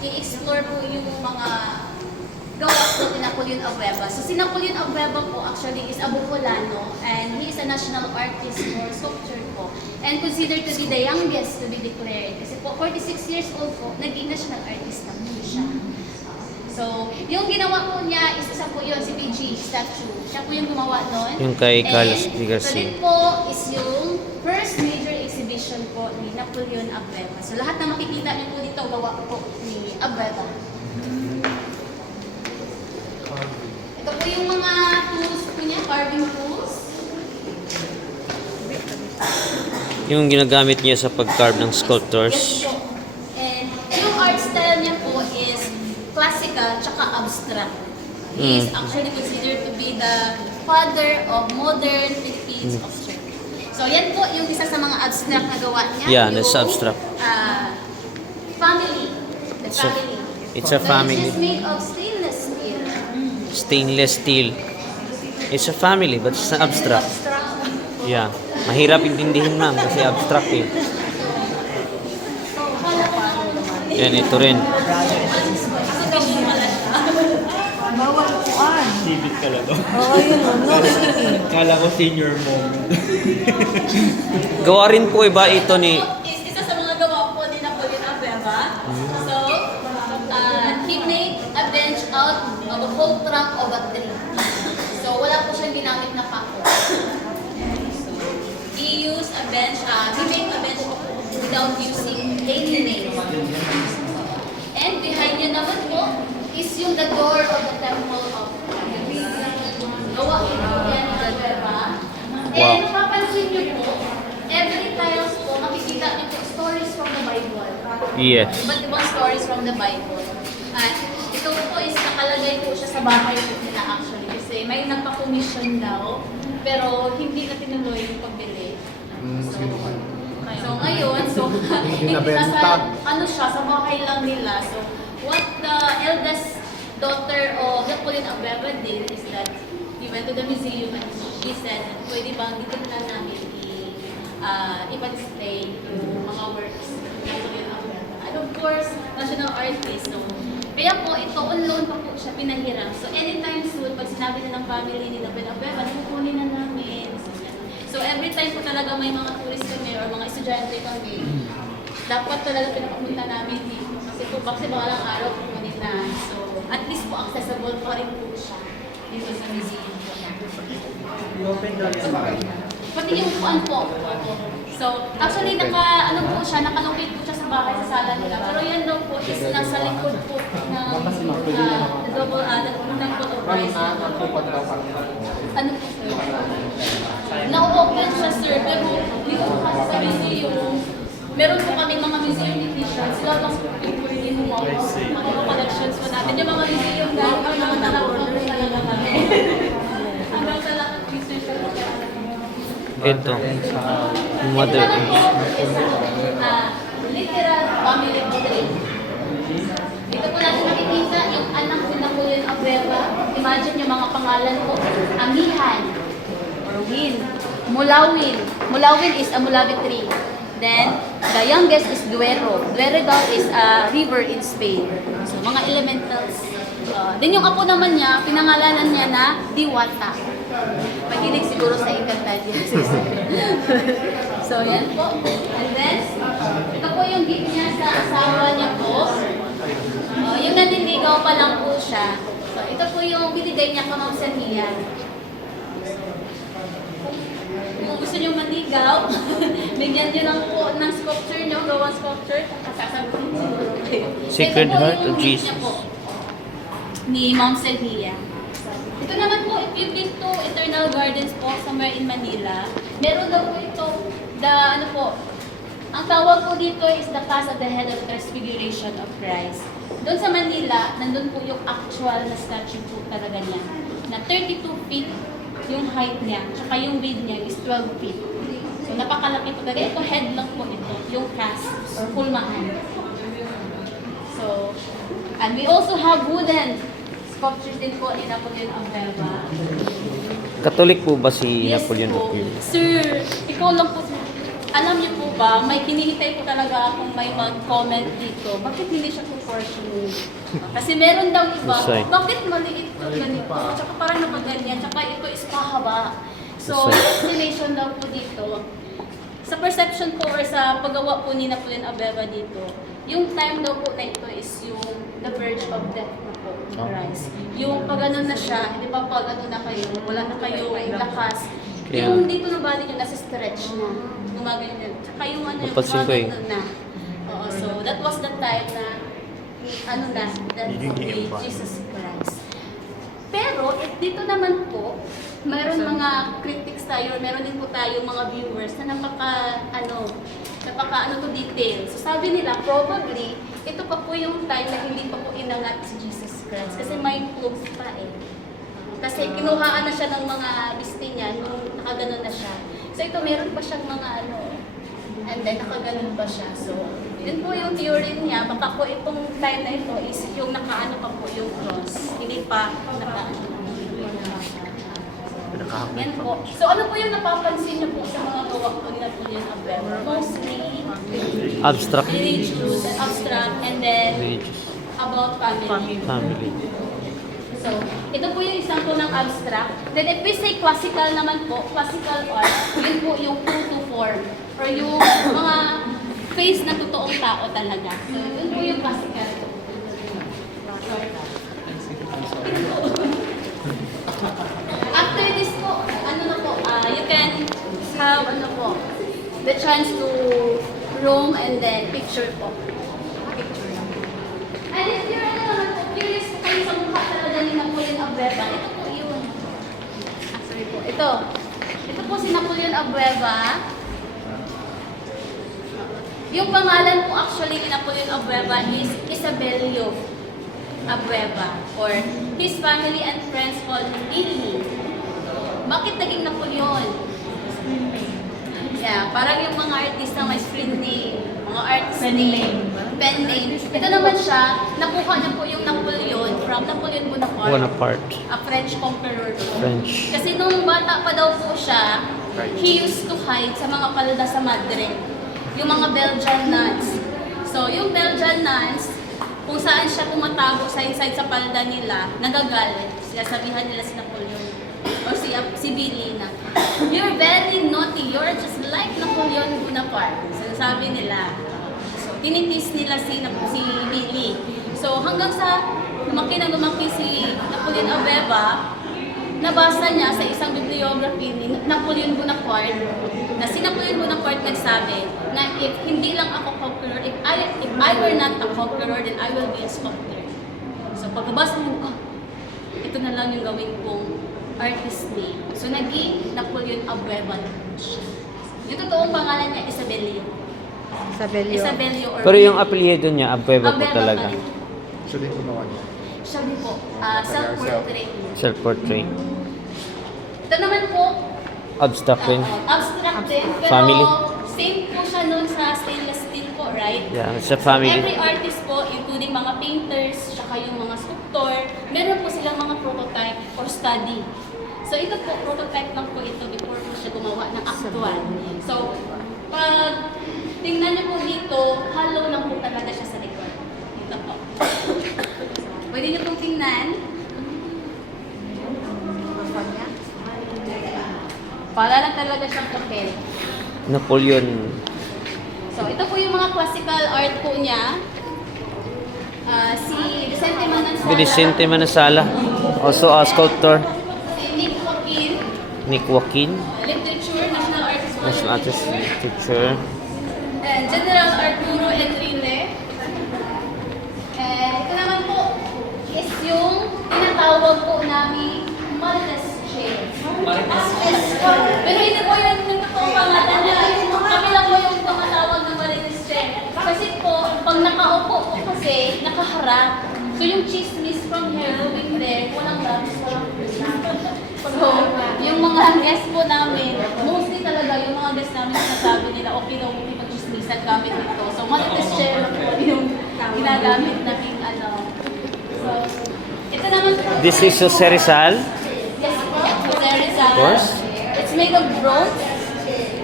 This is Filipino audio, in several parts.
i-explore po yung mga gawa po ni Napoleon Abueva. So si Napoleon Abueva po actually is a Bocolano and he is a national artist for sculpture po and considered to be the youngest to be declared. Kasi po 46 years old po, naging national artist na po siya. So, yung ginawa po niya, isa po yun, si PG statue. Siya po yung gumawa nun. Yung kay Carlos And D. Garcia. ito din po is yung first major exhibition po ni Napoleon Abueva. So, lahat na makikita niyo po dito, gawa po ni Abueva. Ito po yung mga tools po niya, carving tools. Yung ginagamit niya sa pag-carve ng Yes sculptures. po. And yung art style niya po is classical tsaka abstract. He is actually considered to be the father of modern Philippine sculpture. So yan po yung isa sa mga abstract na gawa niya. Yeah, yung, that's abstract. Family. The It's a- family. it's a family. So it's made of stainless steel. Stainless steel. It's a family, but it's not abstract. Yeah. Mahirap intindihin, ma'am, kasi abstract eh. Yan, ito rin. Bawal kuan. Sibit ka lang. Oo, yun. No, sige. Kala ko senior moment. Gawa rin po iba ito ni... Is isa sa mga gawa po ni Napoleon Abueva. So, he made a bench out of a whole trunk of a tree. So, wala po siyang ginamit na pako. So, he used a bench, he made a bench without using any nails. And behind niya naman po is yung the door of the temple of gawa po yan ni Abueva. And mapapansin niyo po, every tiles po, makikita niyo po stories from the Bible. Yes. Iba't ibang stories from the Bible. At ito po is nakalagay po siya sa bahay po nila actually. Kasi may nagpa-commission daw, pero hindi na tinuloy yung pagbili. So ngayon, nasa, ano siya, sa bahay lang nila. So what the eldest daughter of Napoleon Abueva did is that he went to the museum and he said, pwede bang dito na namin i-display yung mga works ni Napoleon Abueva. And of course, national artist. So, kaya po, ito on loan pa po siya pinahiram. So anytime soon, pag sinabi na ng family ni Napoleon Abueva, nakukunin na namin. So every time po talaga may mga tourist kami or mga estudyante kami, dapat talaga pinapapunta namin dito. Kasi po, kasi balang araw kukunin na. So at least po accessible pa rin po siya dito sa museum po niya. Pati yung upuan po. So actually nakalocate po siya sa bahay sa sala nila. Pero yan daw po is nasa likod po ng double ng photoprice. Ano po sir? Na-open siya sir, pero dito po kasi sa museum, meron po kami mga museum technicians, sila lang po yung pwede humawa ng mga collections po natin. Yung mga museum na ang mga talakot po talaga kami. Hanggang sa lahat ng research po Ito. Mother ito naman po Earth. is literal family portrait. Dito po natin nakikita yung anak ni Napoleon Abueva. Imagine yung mga pangalan po. Amihan, Orwin, Mulawin. Mulawin is a Mulawi tree. Then, the youngest is Duero. Duero daw is a river in Spain. So, mga elementals. Then yung apo naman niya, pinangalanan niya na Diwata. Mahilig siguro sa Encantadia. So, yan po. And then, ito po yung gift niya sa asawa niya po. Yung naniligaw pa lang po siya. So, ito po yung binigay niya kay Ma'am Sania. Kung gusto niyo manigaw, bigyan niyo lang po ng sculpture niyo, gawang sculpture, kasasagutin siguro. Sacred Ito po Heart yung of gift Jesus. niya po, ni Ma'am Sania. Ito naman po, if you've been to Eternal Gardens po, somewhere in Manila, meron daw po ito, ang tawag po dito is the cast at the head of Transfiguration of Christ. Doon sa Manila, nandun po yung actual na statue po talaga niya, na 32 feet yung height niya, tsaka yung width niya is 12 feet. So napakalaki po talaga. Ito head lang po ito, yung cast or pulmahan. So, and we also have wooden sculptures din po ni Napoleon Abueva. Katolik po ba si Yes Napoleon po. Abueva? Sir, ikaw lang po. alam niyo po ba, may hinihintay po talaga akong may mag-comment dito. Bakit hindi siya proportionate? Kasi meron daw iba, That's right. bakit maliit to ganito? Tsaka parang nakaganyan, tsaka ito is pahaba. So, That's right. explanation daw po dito, sa perception po or sa paggawa po ni Napoleon Abeba dito, yung time daw po na ito is yung the verge of death na po ni Christ. Yung pag ano na siya, hindi pa pag ano na kayo, wala na kayong lakas. Kaya- Yung dito na bali nyo, nasa stretch na. Gumaganyan. Tsaka yung ano, yung Napansin ko eh. gumagano na. Oo, so that was the time na, ano na, that of Jesus Christ. Pero, dito naman po, mayroon mga critics tayo, meron din po tayong mga viewers na napaka to detail. So sabi nila, probably, ito pa po yung time na hindi pa po inangat si Jesus Christ. Kasi may proof pa eh. Kasi kinuhaan na siya ng mga biste niya nung nakaganon na siya. So ito, meron pa siyang mga and then nakaganon pa siya. So, yun po yung theory niya. Baka po itong time na ito is yung nakaano pa po yung cross. Hindi pa nakaano. Yan po. So ano po yung napapansin niyo po sa mga gawa po ni Napoleon Abeba? Mostly Abstract. religious, abstract, and then Religious. about family. Family. So, ito po yung example ng abstract. Then if we say classical naman po, classical art, yun po yung true to form. Or yung mga face na totoong tao talaga. So, yun po yung classical. After this po, ano na po, you can have the chance to roam and then picture po. Picture. And if you're curious po kayo sa mukha talaga ni Napoleon Abeba, ito po yun. Sorry po. Ito. Ito po si Napoleon Abeba. Yung pangalan po actually ni Napoleon Abeba is Isabelio Abeba, or his family and friends called him Lily. Bakit naging Napoleon? Yeah, parang yung mga artista may screen name, mga artist name, pen name. Ito naman siya, nakuha niya po yung Napoleon from Napoleon Bonaparte, Bonaparte. a French conqueror po. French. Kasi nung bata pa daw po siya, he used to hide sa mga palda sa Madrid. Yung mga Belgian nuns. So, yung Belgian nuns, kung saan siya pumatago sa inside sa palda nila, nagagalit. Sinasabihan nila si Napoleon or si Billy na, "You're very naughty. You're just like Napoleon Bonaparte." Sinasabi nila. So, tinitis nila si Billy. So, hanggang sa lumaki si Napoleon Abeba, nabasa niya sa isang bibliography ni Napoleon Bonaparte na si Napoleon Bonaparte nagsabi na if hindi lang ako conqueror, if I were not a conqueror, then I will be a sculptor. So pagkabasa mo, ito na lang yung gawin kong artist name. So naging Napoleon Abeba siya. Yung totoong pangalan niya, Isabelio. Isabelio. Isabelio or Pero yung apelyido niya, Abeba po Abeba talaga. pa rin. Siya din gumawa niya. Siya din po, self-portrait. Self-portrait. Ito naman po, Abstract rin. abstract din, pero Family. same po siya nun sa stainless steel po, right? Yeah, it's a family. Every artist po, including mga painters, tsaka yung mga sculptor, meron po silang mga prototype for study. So ito po, prototype lang po ito before po siya gumawa ng actual. So, pag tingnan niyo po dito, hollow lang po talaga siya sa likod. Ito po. Pwede niyo pong tingnan. Para lang talaga siyang papel. Napoleon. So, ito po yung mga classical art po niya. Si Vicente Manansala. Vicente Manasala. Also a sculptor. Si Nick Joaquin. Nick Joaquin. Literature, National Artist National Gallery. Artist Teacher. And General Arturo Enrile. And ito naman po is yung tinatawag po namin Marites Chair. Pero hindi po yung totoong pangalan niya. Kami lang po yung tumatawag ng Marites Chair. Kasi po, pag nakaupo po kasi, nakaharap. So yung chismis from here moving there, walang labs, walang So, yung mga guests po namin, mostly talaga yung mga guests namin sinasabi nila, okay daw hindi mag-chismisan gamit ito. So, Marites Chair lang po yung ginagamit namin So, ito naman po. This is Jose Rizal. Yes po, Jose Rizal. Of course. It's made of bronze.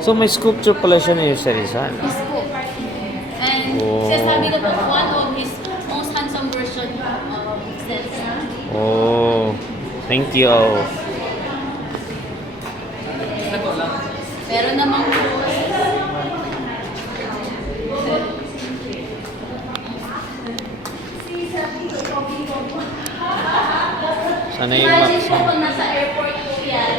So may sculpture pala siya ni Jose Rizal. His book. And Oh. sinasabi ko po, one of his most handsome version of himself. Oh, thank you. Meron namang Sana yung imagine Max. po kung nasa airport po yan,